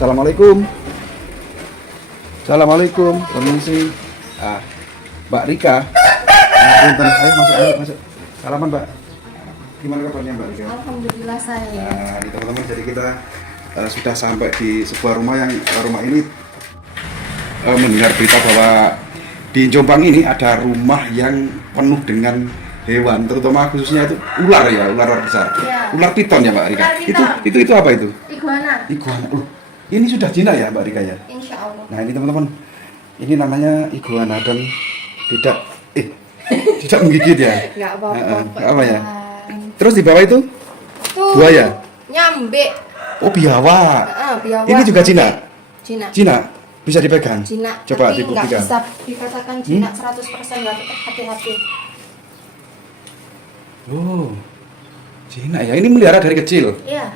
Assalamualaikum. Assalamualaikum. Permisi. Mbak Rika. Punten, ayo masuk. Salaman, Mbak. Gimana kabarnya, Mbak Rika? Alhamdulillah saya. Nah, ini teman-teman, jadi kita sudah sampai di sebuah rumah yang rumah ini mendengar berita bahwa di Jombang ini ada rumah yang penuh dengan hewan, terutama khususnya itu ular ya, ular besar. Ya. Ular piton ya, Mbak Rika. Ular piton. Itu apa itu? Iguana. Iguana. Ini sudah jinak ya, Mbak Rika ya? Insya Allah. Nah, ini teman-teman. Ini namanya iguana dan tidak menggigit ya. Nggak apa-apa. Apa ya? Terus di bawah itu Tuh, buaya. Nyambe. Oh, biawak. Biawak. Ini juga Cina. Cina. Bisa dipegang. Cina. Coba tapi nggak dibuktikan. bisa dikatakan Cina 100%, nggak, tetap hati-hati. Oh, Cina ya. Ini melihara dari kecil. Iya.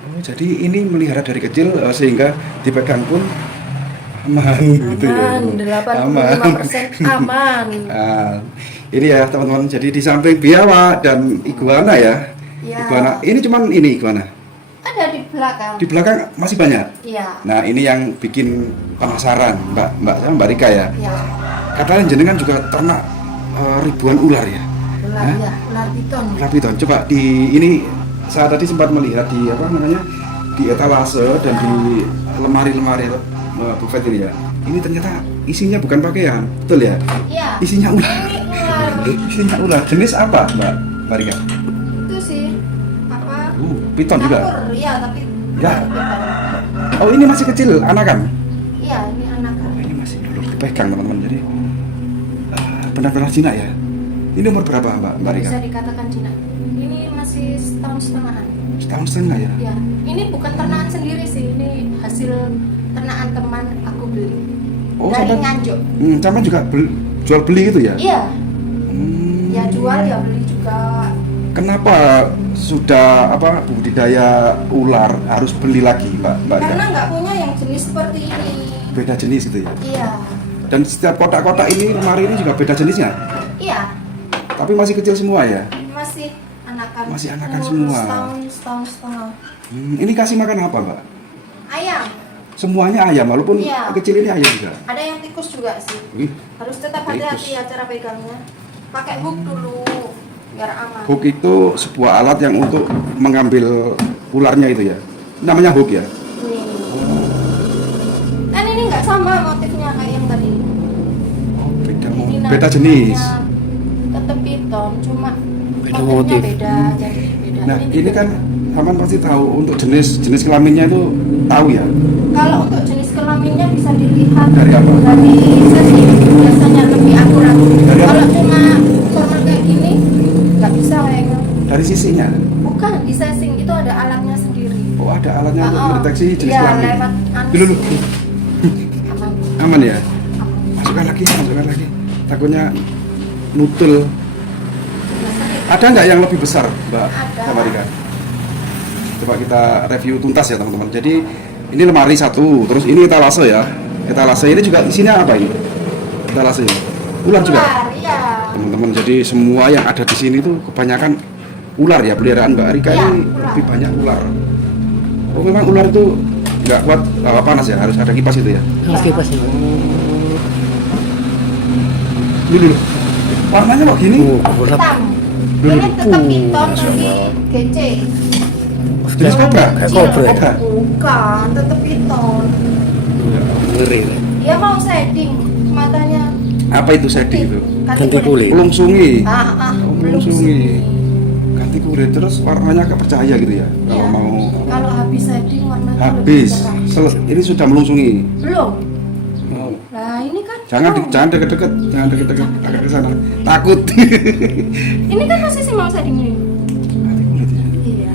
Oh, jadi ini melihara dari kecil sehingga dipegang pun aman gitu ya. Aman, 85% aman. Ini ya teman-teman. Jadi di samping biawak dan iguana ya. Ya. Iguana. Ini cuman ini iguana. Ada di belakang. Di belakang masih banyak. Iya. Nah, ini yang bikin penasaran, Mbak Rika ya. Iya. Katanya jenengan juga ternak ribuan ular ya. Ular, Hah? ya. Ular piton. Ular piton. Coba ini saya tadi sempat melihat di di etalase dan di lemari-lemari buffet ini ya. Ini ternyata isinya bukan pakaian, betul ya? Iya. Isinya ular. Ini ular. Isinya ular. Jenis apa, Mbak Rika? Itu sih apa? Piton juga. Campur, iya, tapi Ya. piton. Oh, ini masih kecil, anakan. Iya, ini anak. Ini masih belum dipegang teman-teman. Jadi benar-benar jinak ya. Ini umur berapa, Mbak Rika? Bisa dikatakan Cina. Ini masih setahun setengahan. Setahun setengah ya. Ya, ini bukan ternakan sendiri sih. Ini hasil ternakan teman aku beli. Oh, dari sampai Nganjuk. Sampai juga jual beli gitu ya? Iya. Hmm. Ya jual ya beli juga. Kenapa sudah budidaya ular harus beli lagi, Mbak Rika? Karena nggak punya yang jenis seperti ini. Beda jenis gitu ya. Iya. Dan setiap kotak-kotak ini, lemari ini juga beda jenisnya. Iya. Tapi masih kecil semua ya. Masih anakan. Masih anakan Umur semua. Setahun setengah. Ini kasih makan apa, Mbak? Ayam. Semuanya ayam, walaupun Iya. kecil ini ayam juga. Ada yang tikus juga sih. Wih, Harus tetap tikus. hati-hati ya cara pegangnya. Pakai hook dulu biar aman. Hook itu sebuah alat yang untuk mengambil ularnya itu ya. Namanya hook ya. Nih. Kan ini nggak sama motifnya kayak yang tadi. Oh, Ini beda jenis. Tetap piton, cuma Beda motifnya motif. beda, jadi beda. Nah, ini juga kan beda. Aman pasti tahu untuk jenis kelaminnya itu tahu ya. Kalau untuk jenis kelaminnya bisa dilihat Dari apa? Dari sesi biasanya lebih akurat. Dari apa? Kalau cuma formal kayak gini nggak bisa kayaknya. Dari sisinya. Bukan di sesing itu ada alatnya sendiri. Oh, ada alatnya untuk Oh, mendeteksi jenis iya, kelamin. lewat anu Dulu. sih. Aman. Aman ya. Masukkan lagi. Takutnya nutul. Ada nggak yang lebih besar, Mbak Ada. Rika? Coba kita review tuntas ya teman-teman. Jadi ini lemari satu, terus ini etalase ya. Etalase ini juga isinya apa ini? Etalase ini. Ular juga. Ular, iya. Teman-teman, jadi semua yang ada di sini tuh kebanyakan ular ya, peliharaan Mbak Rika Iya, ini ular. lebih banyak ular. Oh, memang ular itu nggak kuat panas ya, harus ada kipas itu ya. Harus kipas ya. Dulu. Warnanya kok gini? Berat. Hitam. Dulu. Ini tetap piton tapi gece. Jenis kobra? Kayak Kecil. kobra. Kobra. Bukan, tetap piton. Ngeri kan. Dia mau shading matanya. Apa itu shading itu? Ganti kulit. Pelungsungi. Belum Pelungsungi. Ganti kulit, terus warnanya nggak percaya gitu ya? Iya. Kalau mau Kalau habis shading warnanya habis, lebih cerah. ini sudah melungsungi. Belum. Oh. Nah ini kan Jangan belum. jangan deket-deket, agak ke sana. Takut. Ini kan masih sih mau shading ini. Ganti kulit ya. Iya.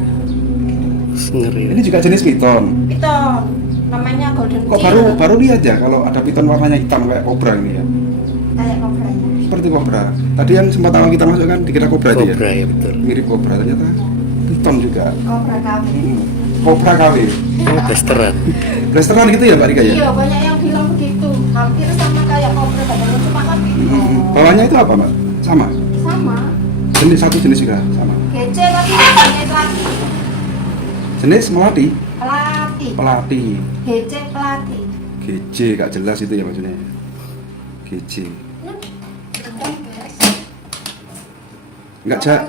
Ngeri. Ini juga jenis piton. Piton. Namanya golden Kok chill. baru lihat ya kalau ada piton warnanya hitam kayak kobra ini ya? Kayak kobranya. Seperti kobra. Tadi yang sempat awal kita masuk kan dikira kobra itu ya? Kobra ya betul. Mirip kobra, ternyata piton juga. Kobra kawin. Kobra KW. Oh, blasteran. Restoran gitu ya Mbak Rika ya? Iya banyak yang bilang begitu. Hampir sama kayak kobra katanya cuma kan piton. Bawahnya itu apa Mbak? Sama? Sama. Satu jenis juga? Sama? Gece tapi jenis laki. Jenis melati? Laki. Pelati. GC Pelati. GC gak jelas itu ya maksudnya. GC. Enggak jak.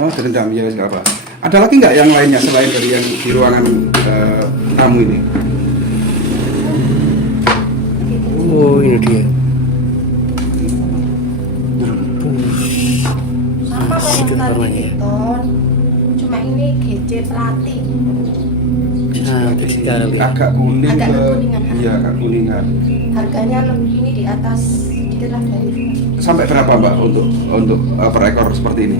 Oh, direndam ya enggak apa. Ada lagi nggak yang lainnya selain dari yang di ruangan tamu ini? Oh, ini dia. Sama kayak Itu yang tadi namanya. Piton. Cuma ini GC Pelati. Cantik sekali. Agak kuning. Agak kekuningan. Iya, agak kuningan. Harganya lebih ini di atas sedikit lah dari Sampai berapa Mbak untuk per ekor seperti ini?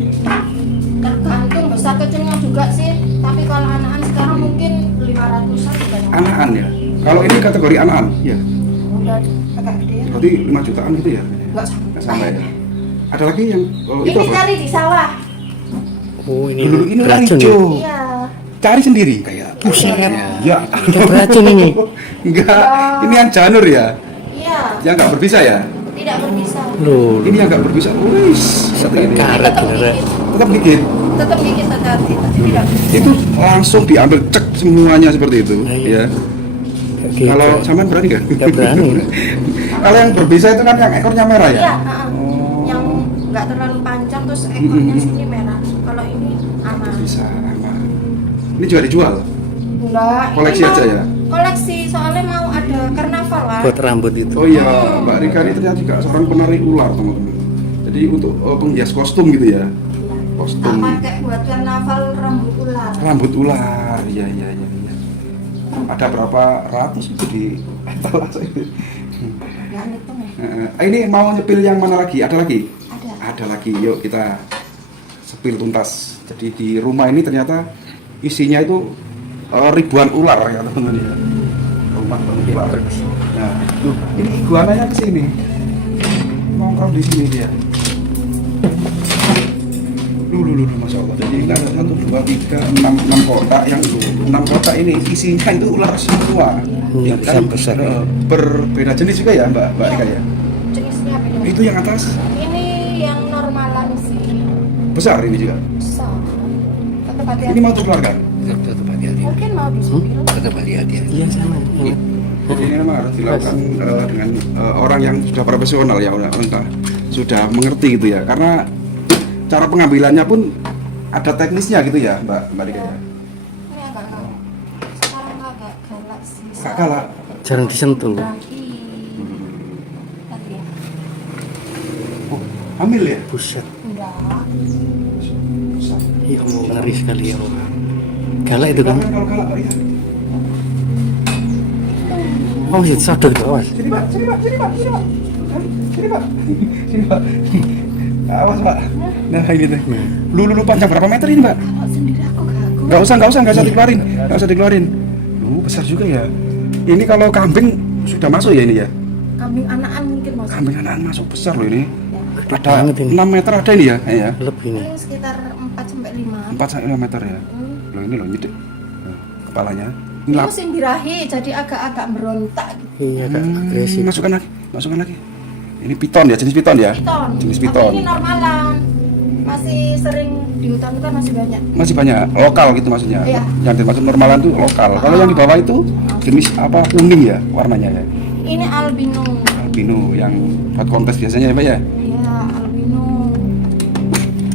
tergantung besar kecilnya juga sih. Tapi kalau anak-anak sekarang mungkin 500-an juga yang Anakan ya. Kalau ini kategori anakan, ya. udah agak gede ya. Berarti 5 jutaan gitu ya? Nggak sampai. Nggak sampai ya. Ada lagi yang Ini itu apa? cari di sawah. Oh, ini Dulu ini beracun ya. hijau. Iya. Cari sendiri kayak. Buset. Ya. Itu beracun ini. Enggak, ini yang janur ya. Iya. Yang nggak berbisa ya. Tidak berbisa. Loh, Ini yang nggak berbisa. Wis, seperti ini. karet Tetap beneran. gigit. Tetap gigit. Tetap gigit hati-hati. Tapi tidak berbisa. Itu langsung diambil cek semuanya seperti itu. Nah, iya. Ya. Kayak gitu. Kalau saman berani nggak? Nggak berani. Kalau yang berbisa itu kan yang ekornya merah ya. Iya, yang nggak terlalu panjang terus ekornya sini merah. Kalau ini aman. Bisa aman. Ini juga dijual. Enggak. ini Koleksi mau aja ya? Koleksi soalnya mau ada karnaval kan. Buat rambut itu. Oh iya, Mbak Rika ini ternyata juga seorang penari ular teman-teman. Jadi untuk penghias kostum gitu ya. Tak Kostum pakai buat karnaval rambut ular. rambut ular. Iya iya iya. Iya. Ada berapa ratus itu di etalase ini. Ya hitung ya. Ini mau nyepil yang mana lagi? Ada lagi? Ada. Ada lagi. Yuk kita sepil tuntas. Jadi di rumah ini ternyata isinya itu ribuan ular ya teman-teman ya. Rumah ular. Nah, tuh, ini iguananya ke sini. Nongkrong di sini dia. Lu, masya Allah. Jadi ini ada 1, 2, 3, 6 kotak yang 6 kotak ini isinya itu ular semua. Iya, Kan, besar-besar. berbeda jenis juga ya Mbak Rika ya. Jenisnya beda. Itu yang atas Ini yang normalan sih. besar ini juga. Besar. Tetap hati-hati. Ini mau dikeluarkan. Tetap hati-hati. Mungkin mau disembil. Tetap hati-hati. Iya sama. Jadi ini memang harus dilakukan dengan orang yang sudah profesional ya, entah sudah mengerti gitu ya. Karena cara pengambilannya pun ada teknisnya gitu ya, Mbak Rika ya. Ini agak galak. Sekarang agak galak sih. Gak kalah. Jarang disentuh. Lagi. Tadi ya. Oh, hamil ya? Buset. Enggak. Ya Allah, ngeri sekali ya Allah. Galak itu kan. Kalau kalah, oh iya. Oh, itu sodok itu, awas. Sini Pak, sini Pak, sini Pak, sini Pak. Sini Pak, sini Pak. Awas Pak. Nah ini tuh. Lu panjang berapa meter ini Pak? Kalau sendiri aku gak Nggak usah dikeluarin, nggak usah dikeluarin. Besar juga ya. Ini kalau kambing sudah masuk ya ini ya? Kambing anakan mungkin masuk. Kambing anak masuk besar loh ini. Gede Ada banget ini. 6 meter ada ini ya? Ya. Lebih nih. Ini sekitar 4 sampai 5. 4 sampai 5 meter ya. Loh ini loh nyedek. Kepalanya. Ini Ini lap. mesin birahi jadi agak-agak berontak gitu. Iya, Kak. Agresif. Masukkan lagi. Ini piton ya, jenis piton ya? Piton. Jenis Tapi piton. ini normalan. Masih sering di hutan-hutan masih banyak. Masih banyak lokal gitu maksudnya. Iya. Yang dimaksud normalan tuh lokal. Kalau yang di bawah itu jenis apa? Kuning ya warnanya ya. Ini albino. Albino yang buat kontes biasanya ya Pak ya. Iya, albino.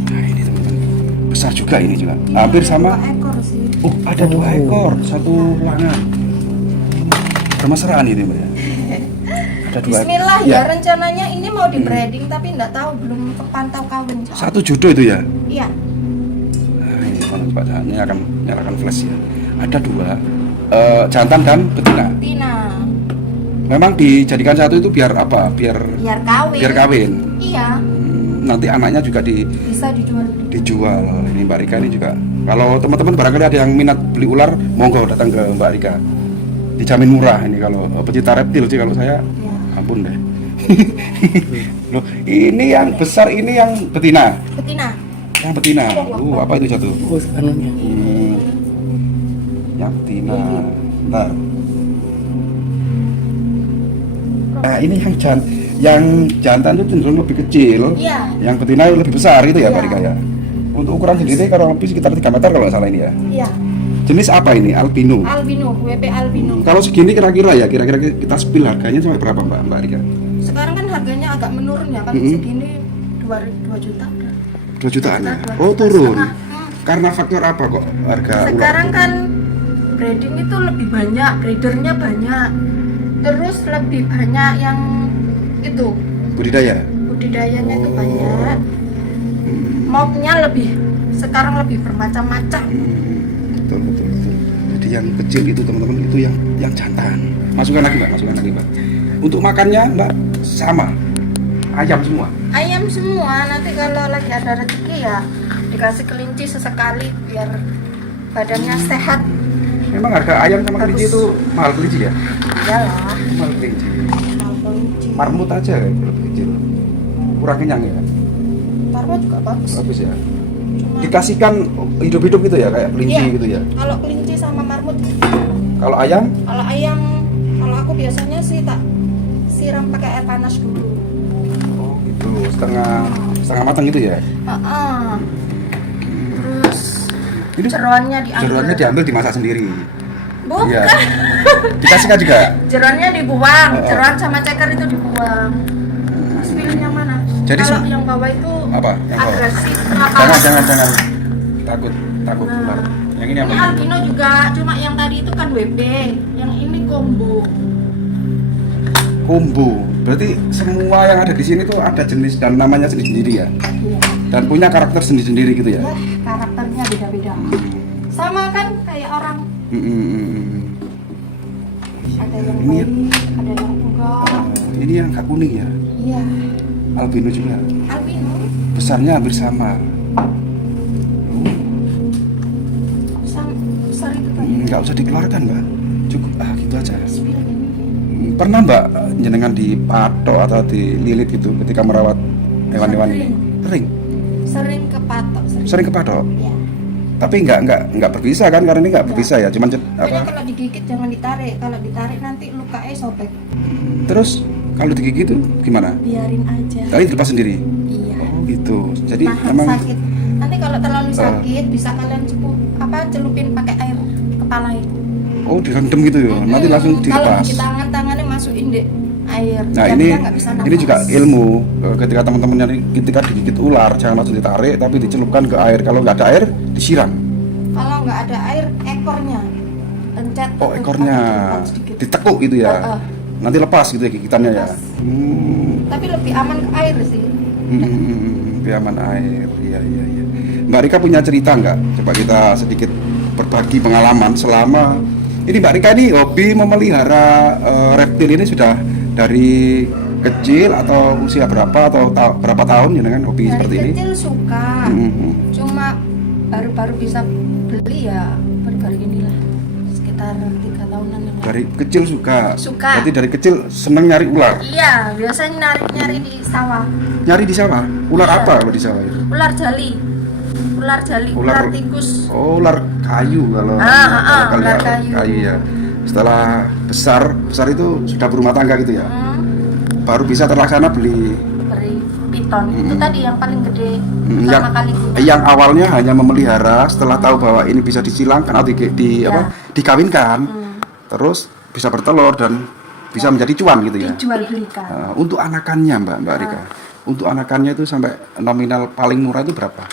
Nah ini teman-teman. Besar juga ini juga. Ini Hampir ada sama. 2 ekor sih. Oh ada 2 ekor, 1 langan. Bermesraan ini Mbak ya. Ada 2 Bismillah ya, rencananya ini mau di breeding tapi nggak tahu, belum kepantau kawin. 1 jodoh itu ya. Iya. Nah ini kalau Pak nyalakan flash ya. Ada 2 jantan dan betina. Tina. Memang dijadikan satu itu biar apa? Biar Biar kawin. Iya. Nanti anaknya juga Bisa dijual. dijual. Ini Mbak Rika ini juga. Kalau teman-teman barangkali ada yang minat beli ular, monggo datang ke Mbak Rika. Dijamin murah ini kalau pecinta reptil sih kalau saya. Ya. Ampun deh. Loh, ini yang besar ini yang betina. Betina. Yang betina. Apa itu satu? Oh, anunya. Yang betina. Bentar. Nah, ini yang jantan itu cenderung lebih kecil. Iya. Yang betina lebih besar gitu ya, Iya. Mbak Rika ya. Untuk ukuran sendiri kalau lebih sekitar 3 meter kalau nggak salah ini ya. Iya. Jenis apa ini? Albino. Albino, WP albino. Kalau segini kira-kira kita spill harganya sampai berapa Mbak Rika? Sekarang kan harganya agak menurun ya, kalau segini 2 juta udah. 2 jutaan ya? 2 Oh juta turun. setengah. Karena faktor apa kok harga ular? Sekarang kan breeding itu lebih banyak, breedernya banyak. Terus lebih banyak yang itu budidayanya itu banyak. Mobnya sekarang lebih bermacam-macam. Betul. Jadi yang kecil itu teman-teman itu yang jantan. Masukkan lagi Mbak. Untuk makannya Mbak sama. Ayam semua. Ayam semua, nanti kalau lagi ada rezeki ya dikasih kelinci sesekali biar badannya sehat. Memang harga ayam sama kelinci itu mahal kelinci ya? Iyalah, Mahal kelinci. mahal kelinci. Marmut aja kayak lebih kecil. Kurang kenyang ya. Marmut juga bagus. Bagus ya. Cuma Dikasihkan hidup-hidup gitu ya kayak kelinci iya, gitu ya. kalau kelinci sama marmut. Kalau ayam Kalau aku biasanya sih tak siram pakai air panas dulu. oh gitu, setengah matang gitu ya. Terus Ini jeroannya diambil. jeroannya diambil dimasak sendiri. Bukan. Iya. Dikasihkan juga. Jeroannya dibuang, Oh. jeroan sama ceker itu dibuang. Mas pilih yang mana? Jadi kalau yang bawah itu apa? Yang bawah? agresif. Jangan. Takut Nah, ular. Yang ini apa? Ini albino juga, cuma yang tadi itu kan WB, yang ini combo. Kombo. Berarti semua yang ada di sini tuh ada jenis dan namanya sendiri-sendiri ya. Iya. Dan punya karakter sendiri-sendiri gitu ya. Ya, karakternya beda-beda. Sama kan kayak orang, ada yang Ini baik, ada yang enggak. ini yang agak kuning ya. Iya, Albino juga. albino. Besarnya hampir sama. Besar itu kan. Nggak usah dikeluarkan Mbak. Cukup gitu aja. Spill ini. Pernah Mbak jenengan dipatok atau dililit gitu ketika merawat hewan-hewan ini? Sering. Sering kepatok. Sering kepatok. Ya. Tapi nggak berbisa kan, karena ini nggak berbisa ya, cuman Pokoknya kalau digigit jangan ditarik. Kalau ditarik nanti lukanya sobek. Terus kalau digigit itu gimana? Biarin aja. Tadi dilepas sendiri. Iya. Oh gitu. Jadi Nahan memang sakit. Nanti kalau terlalu sakit bisa kalian celupin pakai air kepala itu. oh direndam gitu ya. Nanti langsung Kalau dilepas. di tangannya masukin deh air. Nah biar ini dia nggak bisa ini nafas. juga ilmu. Ketika teman-teman nyari ketika digigit ular jangan langsung ditarik tapi dicelupkan ke air. Kalau nggak ada air disiram. Kalau nggak ada air, ekornya pencet. Oh ekornya atau sedikit. ditekuk gitu ya. Nanti lepas gitu ya gigitannya ya. Lepas. Tapi lebih aman ke air sih. Biar aman air. Iya. Mbak Rika punya cerita nggak? Coba kita sedikit berbagi pengalaman selama ini Mbak Rika ini hobi memelihara reptil ini sudah dari kecil atau usia berapa atau berapa tahun ya dengan hobi Dari seperti ini? kecil suka. Cuma baru-baru bisa beli ya baru-baru inilah sekitar 3 tahunan yang lalu. Dari kecil suka. Suka. Berarti dari kecil seneng nyari ular. Iya, biasanya nyari di sawah. Nyari di sawah. Ular Iya. apa kalau di sawah itu? Ular jali, ular tikus. Oh, ular kayu kalau kalau ular kayu ya. Setelah besar itu sudah berumah tangga gitu ya. Baru bisa terlaksana beli Beri piton. Itu tadi yang paling gede yang pertama kali punya. yang awalnya hanya memelihara setelah tahu bahwa ini bisa disilangkan atau dikawinkan. Terus bisa bertelur dan bisa menjadi cuan gitu ya. Dijual belikan. Untuk anakannya Mbak Rika. Untuk anakannya itu sampai nominal paling murah itu berapa?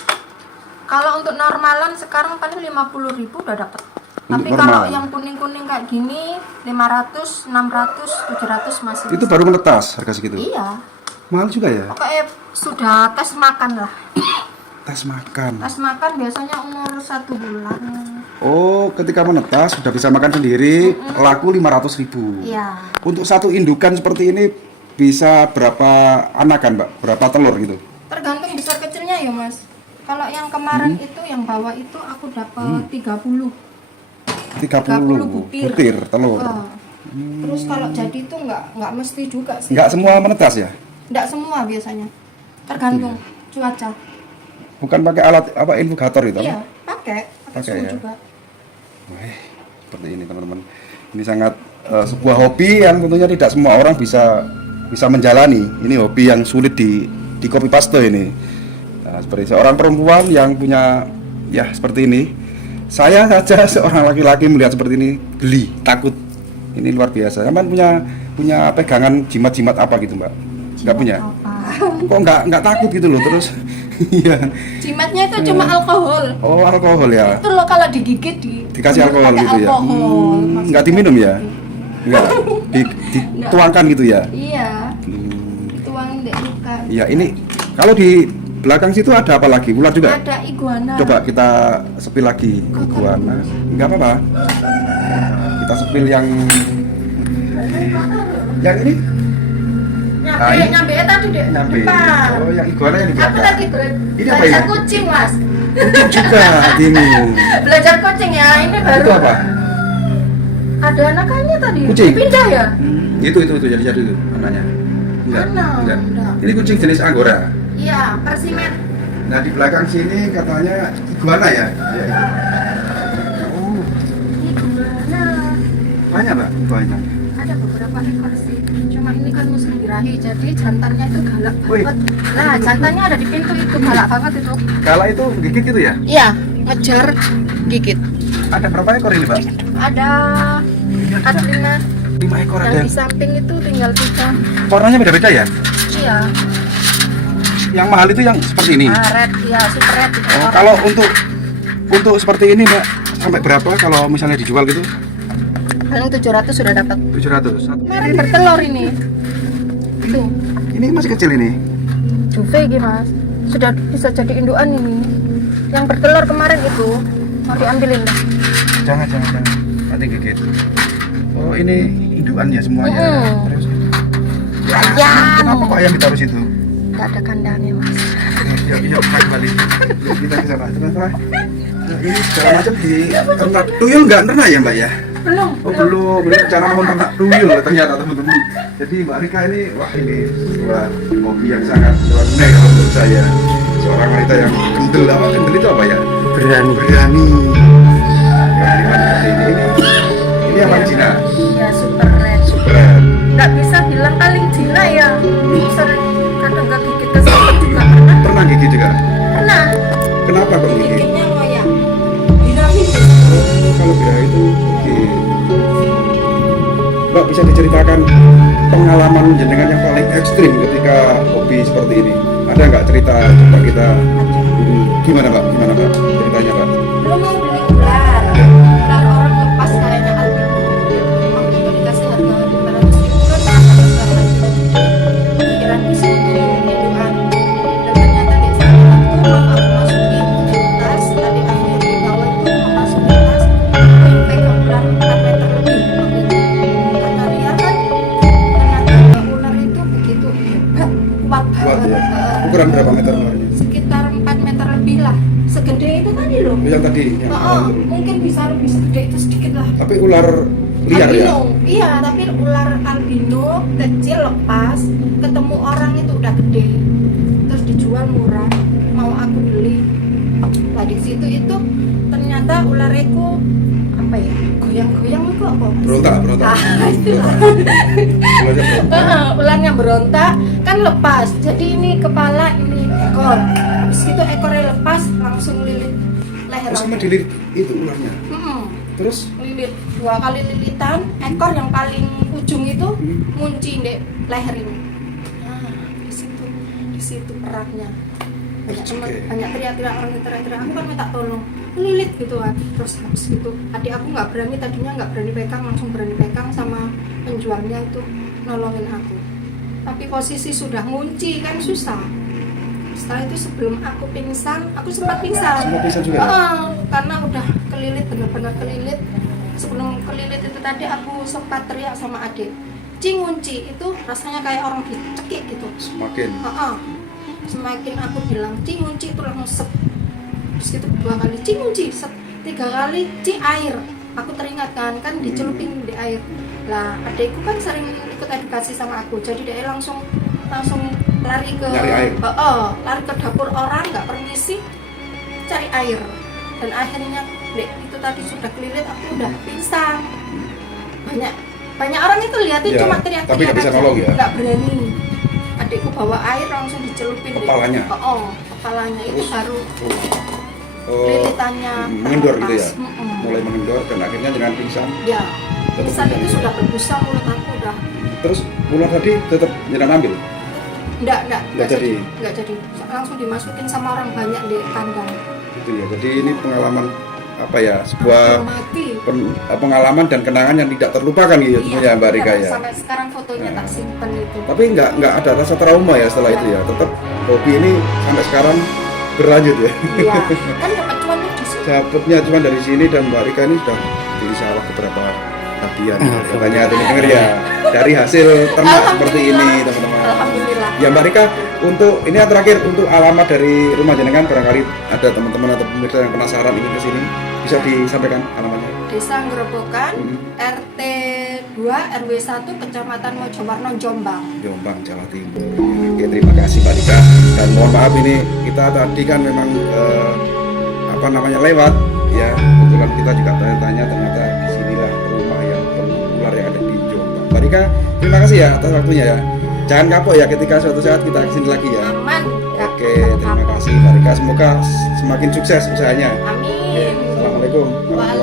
Kalau untuk normalan sekarang paling 50.000 udah dapat. Tapi Untuk kalau normalan. yang kuning-kuning kayak gini 500, 600, 700 masih. Itu bisa. baru menetas harga segitu. Iya. Mahal juga ya. Pokoknya sudah tes makan lah. Tes makan. Tes makan biasanya umur 1 bulan. Oh, ketika menetas sudah bisa makan sendiri, laku 500.000. Iya. Untuk satu indukan seperti ini bisa berapa anakan, Mbak? Berapa telur gitu? Tergantung besar kecilnya ya mas. Kalau yang kemarin itu yang bawah itu aku dapat 30 butir telur. Terus kalau jadi itu nggak mesti juga sih. Nggak semua menetas ya? Nggak semua biasanya. Tergantung cuaca. Bukan pakai alat apa inkubator itu? Iya, pakai Pakai suhu ya? juga. Wah, seperti ini teman-teman. Ini sangat sebuah hobi yang tentunya tidak semua orang bisa menjalani. Ini hobi yang sulit di copy paste ini. Nah, seperti seorang perempuan yang punya ya seperti ini Saya saja seorang laki-laki melihat seperti ini geli, takut. Ini luar biasa. Sampean punya pegangan jimat-jimat apa gitu, Mbak? Nggak punya? Kok nggak takut gitu loh terus? Iya. Jimatnya itu cuma alkohol. Oh, alkohol ya. Itu loh kalau digigit Dikasih alkohol pakai gitu ya. alkohol. Nggak diminum ya? Nggak. Dituangkan gitu ya? Iya. Tuangin di luka. Iya, ini kalau di belakang situ ada apa lagi? Ular juga? Ada iguana. Coba kita sepil lagi iguana. Enggak apa-apa. Kita sepil yang ini. Nyampe tadi deh. Nyampe. Depan. Oh, yang iguana yang di Aku belakang. tadi Ini apa belajar ini? kucing, Mas. Kucing juga ini. Belajar kucing ya, ini baru. Itu apa? Ada anakannya tadi. Kucing? Pindah ya? Itu jadi itu anaknya. Enggak. Mana? Enggak. Ini kucing jenis Anggora. Iya, persimet. Nah, di belakang sini katanya iguana ya? Iya, itu. Oh, Iguana. banyak, Mbak? Banyak. Ada beberapa ekor sih. Cuma ini kan musim birahi, jadi jantannya itu galak Wih. banget. Nah, jantannya ada di pintu itu galak banget itu. Kala itu gigit gitu ya? Iya, ngejar gigit. Ada berapa ekor ini, Mbak? Ada 5 ekor5 ada. dan di samping itu tinggal 3. Warnanya beda-beda ya? Iya. Yang mahal itu yang seperti ini. Red, ya super red itu. Oh, kalau untuk seperti ini, Mbak, sampai berapa kalau misalnya dijual gitu? paling 700 sudah dapat. 700. Kemarin bertelur ini. Tuh, Ini masih kecil ini. juve gitu Mas. Sudah bisa jadi induan ini. Yang bertelur kemarin itu mau diambilin dah. Jangan. Nanti gigit. Oh, ini induan ya semuanya. Terus Ayam. kenapa kok ayam ditaruh situ? Gak ada kandangnya Mas. Yuk, kembali. Kita ke sana. Ternyata ini segala macam di ternak. Tuyul nggak ternak ya, Mbak ya? Belum. Oh, belum. Ini rencana mau ternak tuyul ternyata teman-teman. Jadi Mbak Rika ini, wah ini sebuah hobi yang sangat luar biasa kalau menurut saya. Seorang wanita yang kendel. Apa kendel itu apa ya? Berani. Berani. Berani banget ini apa Cina? Ya super red. Super. Nggak bisa bilang paling Cina ya. Sering kadang nggak gigit kesempet juga pernah. Pernah gigit juga? Pernah. Kenapa kok gigit? Gigitnya ngoyak. Birahi. Kalau birahi itu gigit. Mbak bisa diceritakan pengalaman jenengan yang paling ekstrim ketika hobi seperti ini? Ada nggak cerita? Coba kita gimana Pak? Ceritanya Pak? Belum mau beli ular. Ular orang lepas kayaknya albino. Waktu itu dikasih harga 500.000 kan harga lagi. Pikiran di situ induan. Dan ternyata di sana itu mau aku masukin tas. Tadi aku yang di bawah itu mau masukin tas. Aku pegang ular 4 meter lebih waktu itu. Karena lihat kan ternyata ular itu begitu hebat, kuat Kuat ya? banget. Ukuran berapa meter ularnya? Sekitar 4 meter lebih lah. Segede itu tadi loh. Yang tadi? Yang Mungkin bisa lebih segede itu sedikit lah. Tapi ular liar ya? Albino, iya, tapi ular albino kecil lepas, ketemu orang itu udah gede, terus dijual murah, mau aku beli. Lah di situ itu ternyata ular itu apa ya? Goyang-goyang itu apa? Berontak. Itulah. Ularnya berontak. Ularnya berontak kan lepas. Jadi ini kepala, ini ekor. Habis itu ekornya lepas langsung lilit leher. Oh, sama dililit itu ularnya. Terus? Lilit 2 kali lilitan, ekor yang paling ujung itu ngunci di leher ini. Nah, di situ perahnya. Banyak teriak-teriak orang teriak-teriak. Aku kan minta tolong, lilit gitu kan. Terus habis itu adik aku nggak berani, tadinya nggak berani pegang, langsung berani pegang sama penjualnya itu nolongin aku. Tapi posisi sudah ngunci kan susah. Setelah itu sebelum aku pingsan, aku sempat pingsan. Sempat pingsan juga? Karena udah kelilit, benar-benar kelilit. Sebelum kelilit itu tadi aku sempat teriak sama adik, "Cing, ngunci." Itu rasanya kayak orang dicekik gitu. Semakin. Semakin aku bilang "Cing, ngunci," itu langsung set. Terus itu 2 kali "Cing, ngunci," set. 3 kali "Cing, air." Aku teringat kan dicelupin di air. Lah adikku kan sering ikut edukasi sama aku, jadi dia langsung lari ke lari ke dapur orang, nggak permisi, cari air. Dan akhirnya itu tadi sudah kelilit, aku udah pingsan. Banyak orang itu liatin cuma teriak-teriak tapi nggak bisa nolong ya? nggak berani. Adikku bawa air langsung dicelupin Kepalanya? kepalanya. Itu baru lilitannya mengendor gitu ya. terlepas. Mulai mengendor dan akhirnya dengan pingsan. Ya, pingsan itu sudah berbusa mulut aku udah. Terus ular tadi tetap jangan ambil. Enggak jadi. Enggak jadi. Langsung dimasukin sama orang banyak di kandang. Gitu ya. Jadi ini pengalaman apa ya, sebuah Mati. pengalaman dan kenangan yang tidak terlupakan gitu ya Mbak Rika ya. Sampai sekarang fotonya tak simpen itu. Tapi nggak ada rasa trauma ya setelah itu ya. Tetap hobi ini sampai sekarang berlanjut ya. Iya, kan dapat cuannya di sini. Dapatnya cuma dari sini dan Mbak Rika ini sudah beli sawah beberapa bagian katanya denger ya dari hasil ternak seperti ini teman-teman. Alhamdulillah. Ya Mbak Rika, untuk ini yang terakhir untuk alamat dari rumah jenengan, barangkali ada teman-teman atau pemirsa yang penasaran ingin ke sini bisa disampaikan alamatnya. Desa Ngerobokan, RT 2 RW 1 Kecamatan Mojowarno, Jombang. Jombang, Jawa Timur. Oke, terima kasih Mbak Rika. Dan mohon maaf ini kita tadi kan memang lewat ya. Kebetulan kita juga tanya-tanya ternyata disinilah rumah yang penuh ular yang ada di Jombang. Mbak Rika, terima kasih ya atas waktunya ya. Jangan kapok ya ketika suatu saat kita kesini lagi ya. Aman. Oke, terima kasih Mbak Rika. Semoga semakin sukses usahanya. Amin. Oke, Assalamualaikum. Waalaikumsalam.